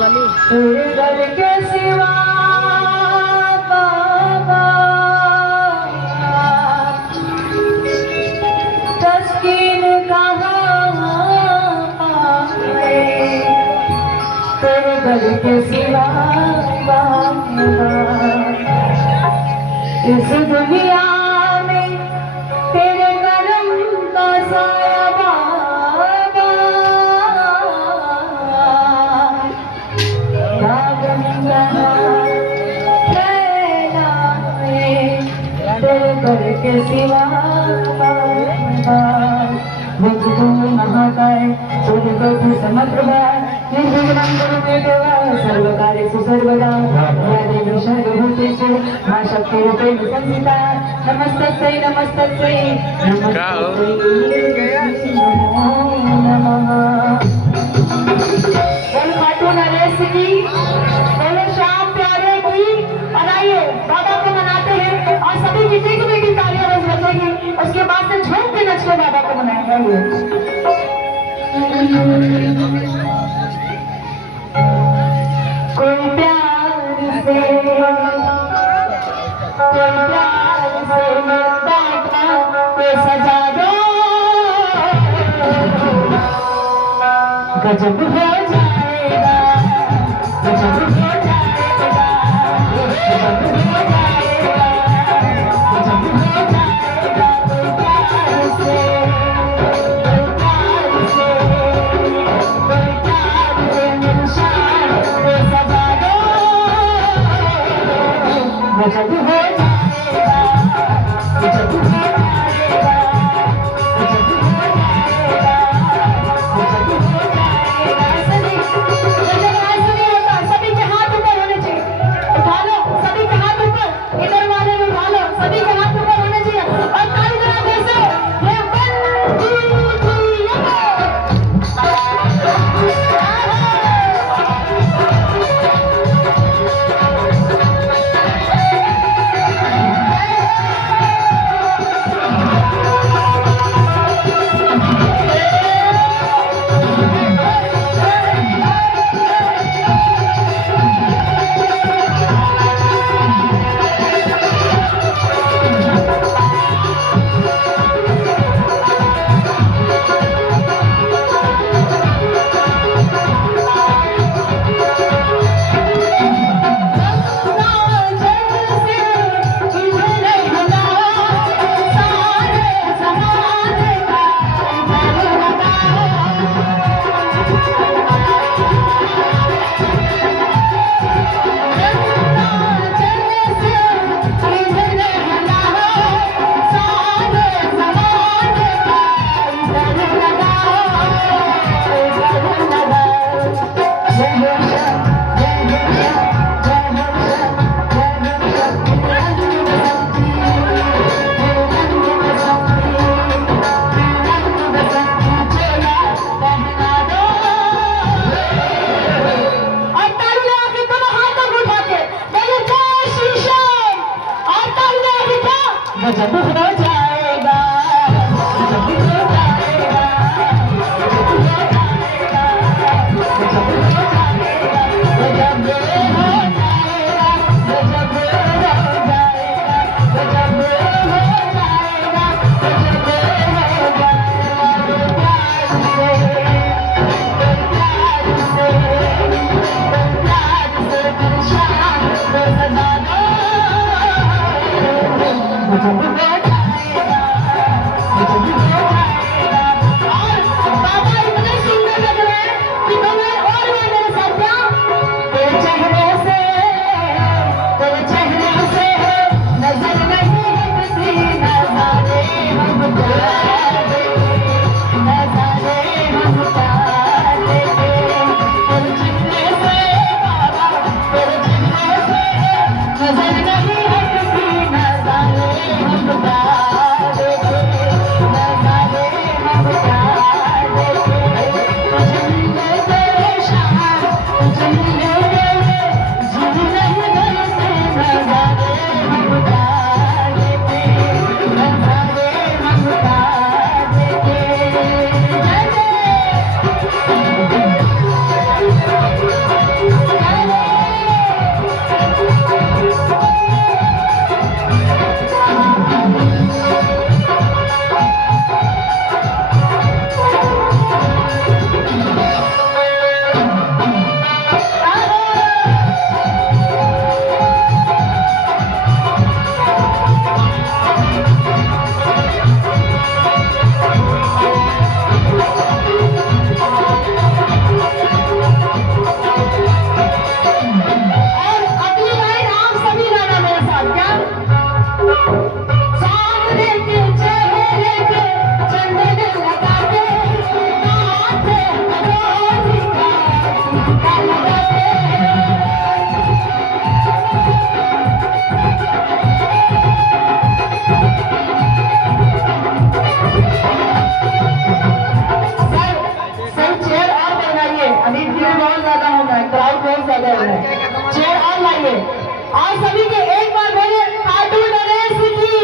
तेरे दर के सिवा बाबा तस्कीन कहाँ पाए। तेरे दर के सिवा बाबा इस दुनिया में तेरे करम का साया बाबा। तेरे घर के सिवा महाकाय सूर्य समग्र सर्वकार्येषु सर्वदा देवी सर्वभूतेषु मां शक्तिरूपेण संस्थिता। नमस्तस्यै नमस्तस्यै नमो नमः। बोलो खाटू नरेश की, बोलो श्याम प्यारे की। और आइए बाबा को मनाते हैं और सभी किसी की तालियां बजेगी। उसके बाद से झूम के नच के बाबा को मनाएंगे। कोई प्यार से कोई सजा दो गजब हो जाएगा, गजब हो जाएगा, गजब हो जाएगा, गजब हो जाएगा। कोई प्यार से गजब हो जाएगा, गजब हो जाएगा, गजब हो जाएगा, गजब हो जाएगा। ऐसे नहीं होता। सभी के हाथ ऊपर होने चाहिए। उठा लो सभी के हाथ ऊपर, इधर वाले भी उठा लो, सभी के हाथ ऊपर होने चाहिए। और ताली बजा दो से ये 1 2 3 गजब हो जाएगा, गजब हो जाएगा, गजब हो जाएगा, गजब हो जाएगा, गजब हो जाएगा, गजब हो जाएगा, गजब हो जाएगा, गजब हो जाएगा। बाबा इतने सुंदर लग रहे हैं कि तुम्हें और भी मेरे साथ क्या तेरे चेहरे से नजर नहीं हटती। नजारे हम प्यार देते, नजारे हम प्यार देते। तेरे चेहरे से बाबा, तेरे चेहरे से नजर नहीं हटती। नजारे हम प्यार चेयर और लाइए और सभी के एक बार बोले कार्टून नरेश की।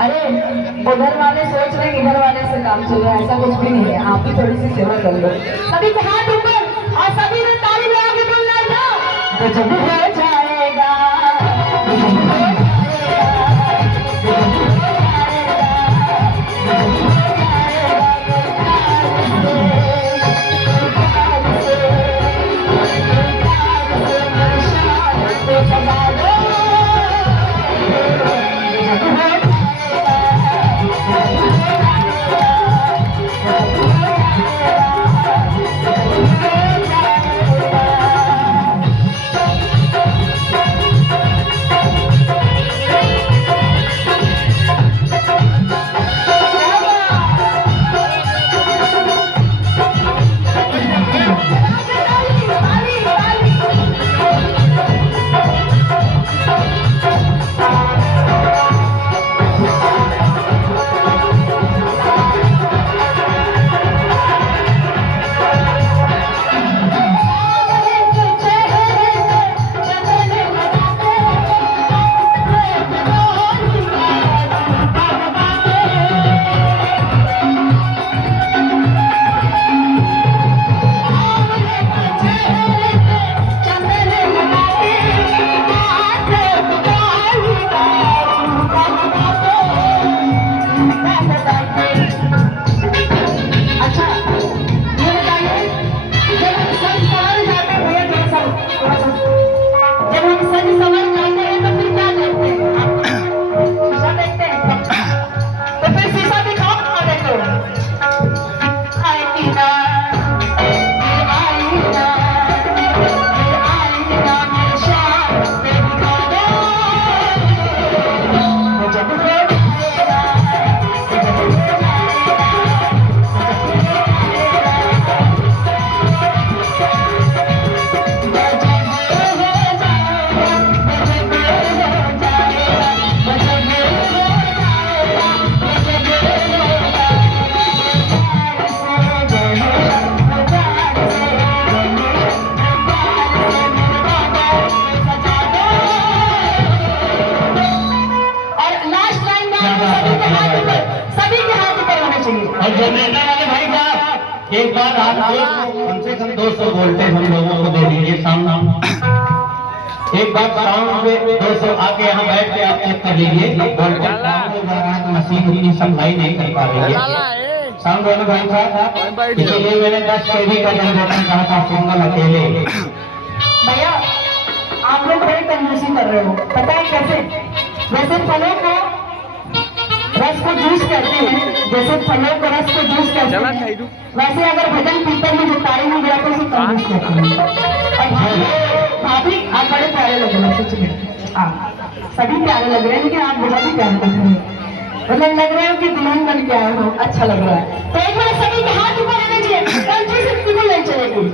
अरे उधर वाले सोच रहे हैं इधर वाले से काम चल रहा है, ऐसा कुछ भी नहीं है, आप भी थोड़ी सी सेवा कर लो। सभी के हाथ ऊपर और सभी ने ताली बजा के बोलना है क्या? तो जब हो जाएगा और जनरेटर वाले भाई साहब एक बार आप कम से कम 200 वोल्टेज हम लोगों को दे दीजिए साउंड। एक बार साउंड पे 200 आके यहाँ बैठ के आप चेक कर लीजिए वोल्टेज मशीन की सप्लाई नहीं कर पा रही है साउंड वाले भाई साहब, इसीलिए मैंने 10 kV का जनरेटर कहा था सिंगल अकेले। भैया आप लोग बड़ी कंजूसी कर रहे हो, पता है कैसे? वैसे फलों को रस को जूस कहते हैं, जैसे फलों को रस को जूस कहते हैं, वैसे अगर भजन कीर्तन में जुटाई नहीं गया तो उसे कंजूस कहते हैं। और भाभी आप बड़े प्यारे लग रहे हैं, सच में हाँ सभी प्यारे लग रहे हैं, लेकिन आप बहुत ही प्यारे लग रहे हैं, मतलब लग रहे हो कि दुल्हन बन के आए हो, अच्छा लग रहा है। तो एक बार सभी के हाथ ऊपर आने चाहिए, कंजूसी बिल्कुल नहीं चलेगी।